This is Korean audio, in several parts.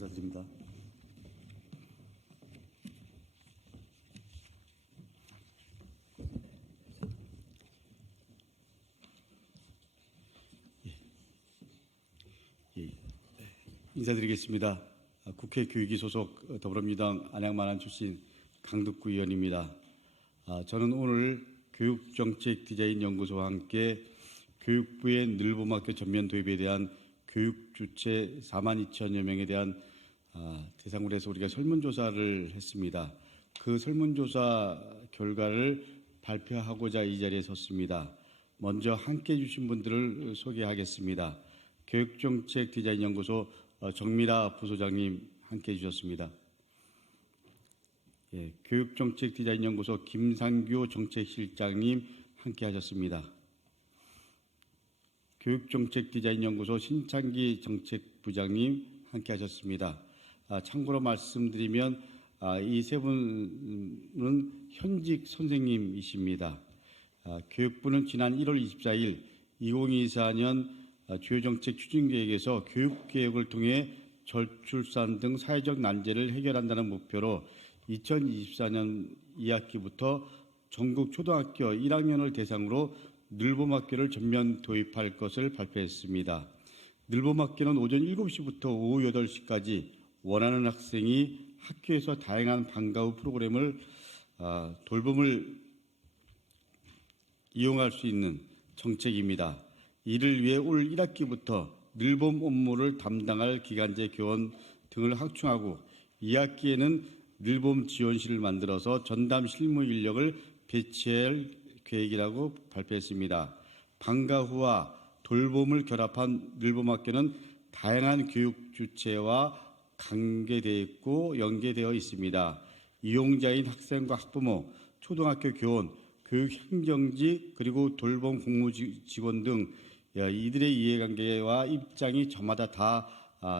감사드립니다. 인사드리겠습니다. 국회 교육위 소속 더불어민주당 안양만안 출신 강덕구 의원입니다. 저는 오늘 교육정책디자인연구소와 함께 교육부의 늘봄학교 전면 도입에 대한 교육 주체 42,000여 명에 대한 대상으로 해서 우리가 설문조사를 했습니다. 그 설문조사 결과를 발표하고자 이 자리에 섰습니다. 먼저 함께해 주신 분들을 소개하겠습니다. 교육정책디자인연구소 정미라 부소장님 함께해 주셨습니다. 교육정책디자인연구소 김상규 정책실장님 함께하셨습니다. 교육정책디자인연구소 신창기 정책부장님 함께하셨습니다. 참고로 말씀드리면 이 세 분은 현직 선생님이십니다. 교육부는 지난 1월 24일 2024년 주요 정책 추진계획에서 교육개혁을 통해 저출산 등 사회적 난제를 해결한다는 목표로 2024년 2학기부터 전국 초등학교 1학년을 대상으로 늘봄학교를 전면 도입할 것을 발표했습니다. 늘봄학교는 오전 7시부터 오후 8시까지 원하는 학생이 학교에서 다양한 방과 후 프로그램을 돌봄을 이용할 수 있는 정책입니다. 이를 위해 올 1학기부터 늘봄 업무를 담당할 기간제 교원 등을 확충하고 2학기에는 늘봄 지원실을 만들어서 전담 실무 인력을 배치할 계획이라고 발표했습니다. 방과 후와 돌봄을 결합한 늘봄학교는 다양한 교육 주체와 관계되어 있고 연계되어 있습니다. 이용자인 학생과 학부모, 초등학교 교원, 교육행정직 그리고 돌봄 공무직원 등 이들의 이해관계와 입장이 저마다 다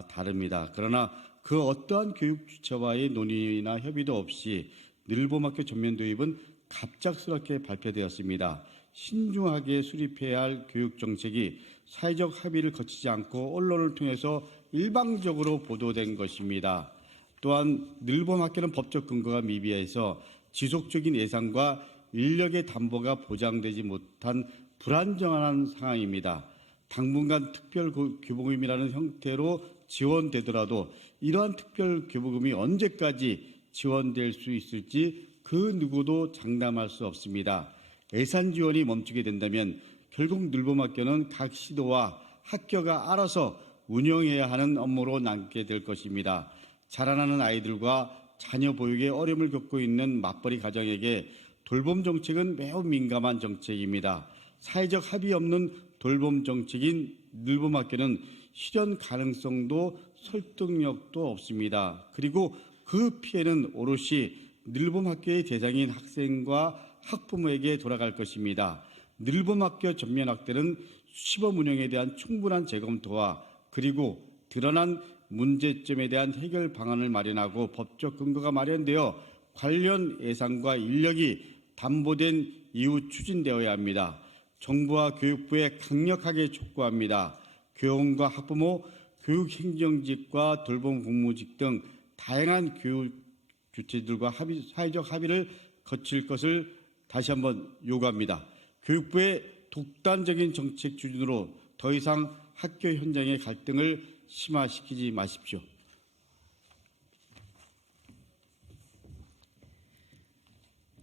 다릅니다. 그러나 그 어떠한 교육 주체와의 논의나 협의도 없이 늘봄학교 전면 도입은 갑작스럽게 발표되었습니다. 신중하게 수립해야 할 교육 정책이 사회적 합의를 거치지 않고 언론을 통해서 일방적으로 보도된 것입니다. 또한 늘봄학교는 법적 근거가 미비해서 지속적인 예산과 인력의 담보가 보장되지 못한 불안정한 상황입니다. 당분간 특별교부금이라는 형태로 지원되더라도 이러한 특별교부금이 언제까지 지원될 수 있을지 그 누구도 장담할 수 없습니다. 예산 지원이 멈추게 된다면 결국 늘봄학교는 각 시도와 학교가 알아서 운영해야 하는 업무로 남게 될 것입니다. 자라나는 아이들과 자녀 보육에 어려움을 겪고 있는 맞벌이 가정에게 돌봄 정책은 매우 민감한 정책입니다. 사회적 합의 없는 돌봄 정책인 늘봄학교는 실현 가능성도 설득력도 없습니다. 그리고 그 피해는 오롯이 늘봄학교의 대상인 학생과 학부모에게 돌아갈 것입니다. 늘봄학교 전면 확대는 시범 운영에 대한 충분한 재검토와 그리고 드러난 문제점에 대한 해결 방안을 마련하고 법적 근거가 마련되어 관련 예산과 인력이 담보된 이후 추진되어야 합니다. 정부와 교육부에 강력하게 촉구합니다. 교원과 학부모, 교육행정직과 돌봄 공무직 등 다양한 교육 주체들과 사회적 합의를 거칠 것을 다시 한번 요구합니다. 교육부의 독단적인 정책 추진으로 더 이상 학교 현장의 갈등을 심화시키지 마십시오.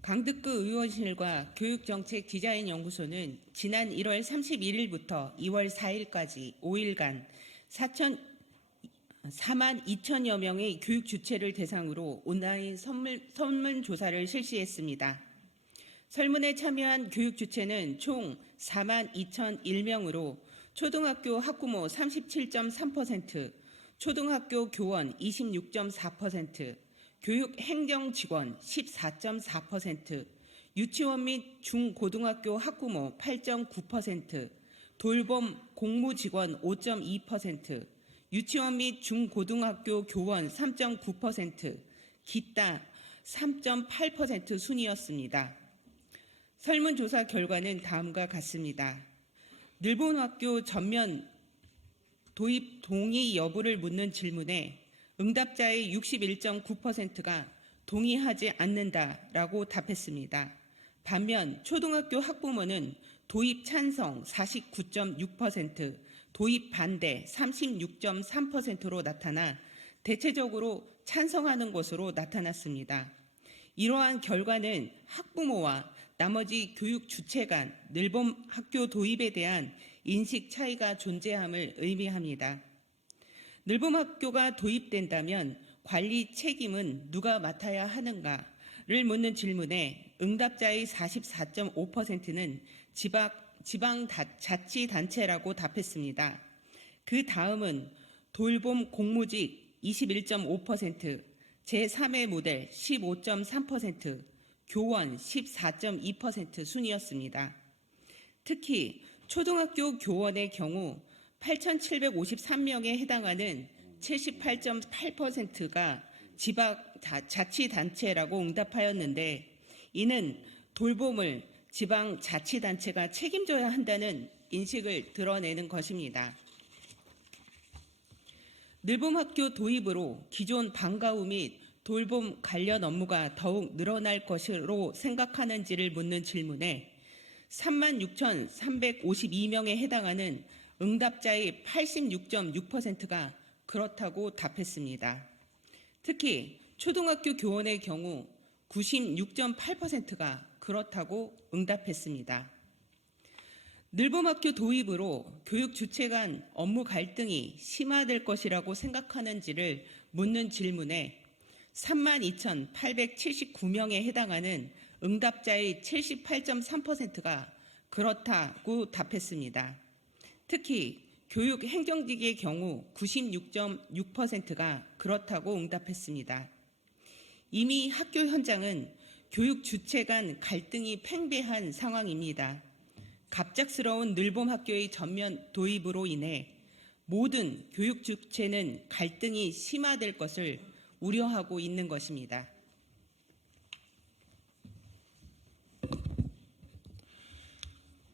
강덕구 의원실과 교육정책디자인연구소는 지난 1월 31일부터 2월 4일까지 5일간 4만 2천여 명의 교육 주체를 대상으로 온라인 설문조사를 실시했습니다. 설문에 참여한 교육 주체는 총 4만 2,001명으로 초등학교 학부모 37.3%, 초등학교 교원 26.4%, 교육행정직원 14.4%, 유치원 및 중고등학교 학부모 8.9%, 돌봄 공무직원 5.2%, 유치원 및 중고등학교 교원 3.9%, 기타 3.8% 순이었습니다. 설문조사 결과는 다음과 같습니다. 늘봄학교 전면 도입 동의 여부를 묻는 질문에 응답자의 61.9%가 동의하지 않는다라고 답했습니다. 반면 초등학교 학부모는 도입 찬성 49.6%, 도입 반대 36.3%로 나타나 대체적으로 찬성하는 것으로 나타났습니다. 이러한 결과는 학부모와 나머지 교육 주체 간 늘봄 학교 도입에 대한 인식 차이가 존재함을 의미합니다. 늘봄 학교가 도입된다면 관리 책임은 누가 맡아야 하는가를 묻는 질문에 응답자의 44.5%는 지방자치단체라고 답했습니다. 그 다음은 돌봄 공무직 21.5%, 제3의 모델 15.3%, 교원 14.2% 순이었습니다. 특히 초등학교 교원의 경우 8,753명에 해당하는 78.8%가 지방자치단체라고 응답하였는데 이는 돌봄을 지방자치단체가 책임져야 한다는 인식을 드러내는 것입니다. 늘봄학교 도입으로 기존 방과후 및 돌봄 관련 업무가 더욱 늘어날 것으로 생각하는지를 묻는 질문에 36,352명에 해당하는 응답자의 86.6%가 그렇다고 답했습니다. 특히 초등학교 교원의 경우 96.8%가 그렇다고 응답했습니다. 늘봄학교 도입으로 교육 주체 간 업무 갈등이 심화될 것이라고 생각하는지를 묻는 질문에 32,879명에 해당하는 응답자의 78.3%가 그렇다고 답했습니다. 특히 교육 행정직의 경우 96.6%가 그렇다고 응답했습니다. 이미 학교 현장은 교육 주체 간 갈등이 팽배한 상황입니다. 갑작스러운 늘봄 학교의 전면 도입으로 인해 모든 교육 주체는 갈등이 심화될 것을 우려하고 있는 것입니다.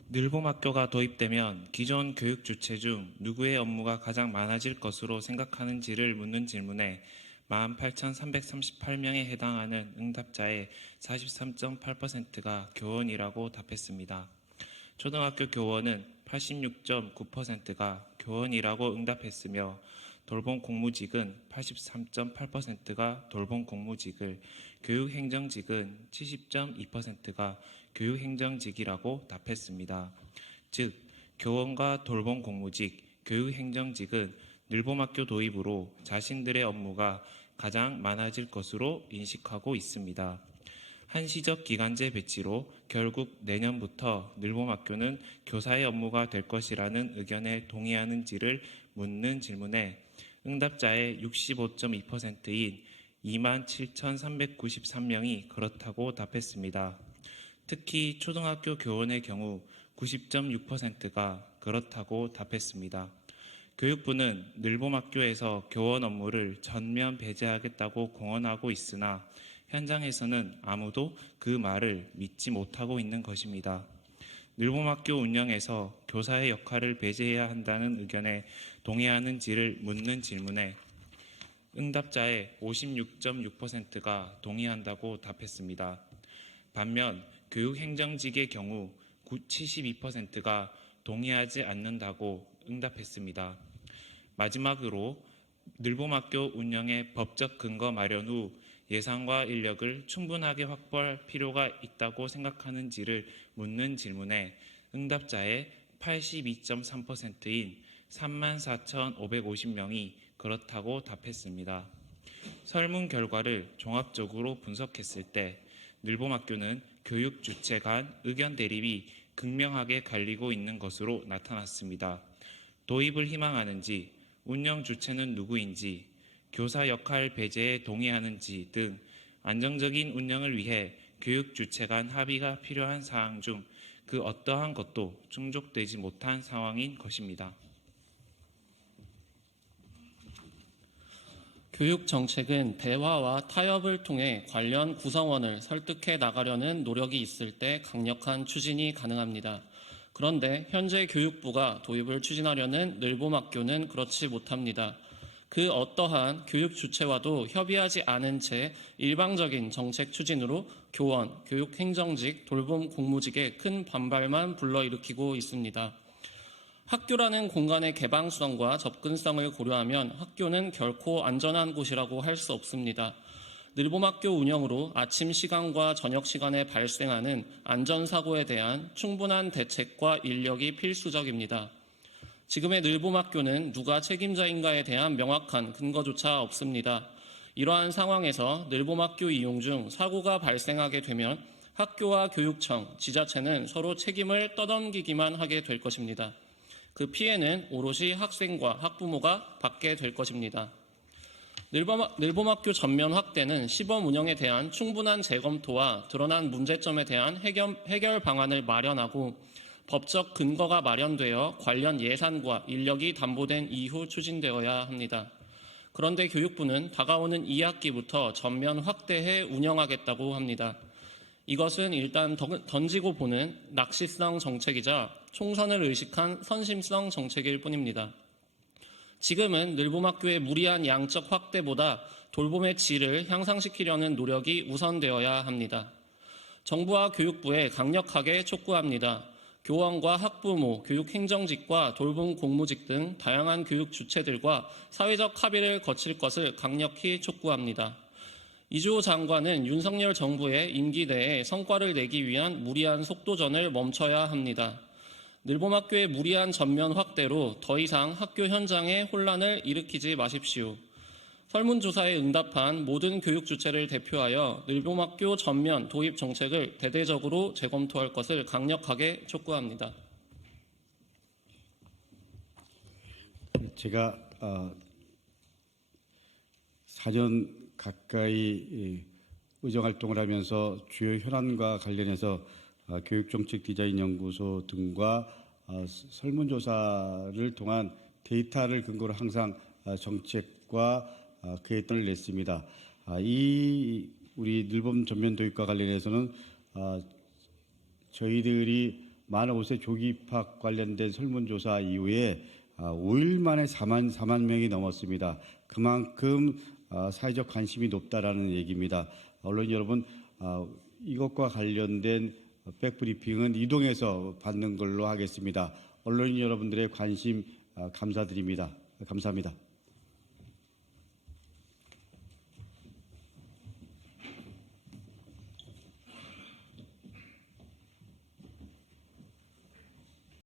늘봄 학교가 도입되면 기존 교육 주체 중 누구의 업무가 가장 많아질 것으로 생각하는지를 묻는 질문에 48,338명에 해당하는 응답자의 43.8%가 교원이라고 답했습니다. 초등학교 교원은 86.9%가 교원이라고 응답했으며 돌봄 공무직은 83.8%가 돌봄 공무직을, 교육행정직은 70.2%가 교육행정직이라고 답했습니다. 즉, 교원과 돌봄 공무직, 교육행정직은 늘봄학교 도입으로 자신들의 업무가 가장 많아질 것으로 인식하고 있습니다. 한시적 기간제 배치로 결국 내년부터 늘봄학교는 교사의 업무가 될 것이라는 의견에 동의하는지를 묻는 질문에 응답자의 65.2%인 27,393명이 그렇다고 답했습니다. 특히 초등학교 교원의 경우 90.6%가 그렇다고 답했습니다. 교육부는 늘봄학교에서 교원 업무를 전면 배제하겠다고 공언하고 있으나 현장에서는 아무도 그 말을 믿지 못하고 있는 것입니다. 늘봄학교 운영에서 교사의 역할을 배제해야 한다는 의견에 동의하는지를 묻는 질문에 응답자의 56.6%가 동의한다고 답했습니다. 반면 교육행정직의 경우 72%가 동의하지 않는다고 응답했습니다. 마지막으로 늘봄학교 운영의 법적 근거 마련 후 예산과 인력을 충분하게 확보할 필요가 있다고 생각하는지를 묻는 질문에 응답자의 82.3%인 34,550명이 그렇다고 답했습니다. 설문 결과를 종합적으로 분석했을 때 늘봄학교는 교육 주체 간 의견 대립이 극명하게 갈리고 있는 것으로 나타났습니다. 도입을 희망하는지, 운영 주체는 누구인지, 교사 역할 배제에 동의하는지 등 안정적인 운영을 위해 교육 주체 간 합의가 필요한 사항 중 그 어떠한 것도 충족되지 못한 상황인 것입니다. 교육 정책은 대화와 타협을 통해 관련 구성원을 설득해 나가려는 노력이 있을 때 강력한 추진이 가능합니다. 그런데 현재 교육부가 도입을 추진하려는 늘봄학교는 그렇지 못합니다. 그 어떠한 교육 주체와도 협의하지 않은 채 일방적인 정책 추진으로 교원, 교육행정직, 돌봄 공무직에 큰 반발만 불러일으키고 있습니다. 학교라는 공간의 개방성과 접근성을 고려하면 학교는 결코 안전한 곳이라고 할 수 없습니다. 늘봄학교 운영으로 아침 시간과 저녁 시간에 발생하는 안전사고에 대한 충분한 대책과 인력이 필수적입니다. 지금의 늘봄학교는 누가 책임자인가에 대한 명확한 근거조차 없습니다. 이러한 상황에서 늘봄학교 이용 중 사고가 발생하게 되면 학교와 교육청, 지자체는 서로 책임을 떠넘기기만 하게 될 것입니다. 그 피해는 오롯이 학생과 학부모가 받게 될 것입니다. 늘봄학교 전면 확대는 시범 운영에 대한 충분한 재검토와 드러난 문제점에 대한 해결 방안을 마련하고 법적 근거가 마련되어 관련 예산과 인력이 담보된 이후 추진되어야 합니다. 그런데 교육부는 다가오는 2학기부터 전면 확대해 운영하겠다고 합니다. 이것은 일단 던지고 보는 낚시성 정책이자 총선을 의식한 선심성 정책일 뿐입니다. 지금은 늘봄학교의 무리한 양적 확대보다 돌봄의 질을 향상시키려는 노력이 우선되어야 합니다. 정부와 교육부에 강력하게 촉구합니다. 교원과 학부모, 교육행정직과 돌봄 공무직 등 다양한 교육 주체들과 사회적 합의를 거칠 것을 강력히 촉구합니다. 이주호 장관은 윤석열 정부의 임기 내에 성과를 내기 위한 무리한 속도전을 멈춰야 합니다. 늘봄학교의 무리한 전면 확대로 더 이상 학교 현장에 혼란을 일으키지 마십시오. 설문조사에 응답한 모든 교육 주체를 대표하여 늘봄학교 전면 도입 정책을 대대적으로 재검토할 것을 강력하게 촉구합니다. 제가 4년 가까이 의정활동을 하면서 주요 현안과 관련해서 교육정책디자인연구소 등과 설문조사를 통한 데이터를 근거로 항상 정책과 계획들을 냈습니다. 이 우리 늘봄 전면 도입과 관련해서는 저희들이 만 5세 조기 입학 관련된 설문조사 이후에 5일 만에 4만 명이 넘었습니다. 그만큼 사회적 관심이 높다라는 얘기입니다. 언론 여러분, 이것과 관련된 백브리핑은 이동해서 받는 걸로 하겠습니다. 언론인 여러분들의 관심 감사드립니다. 감사합니다.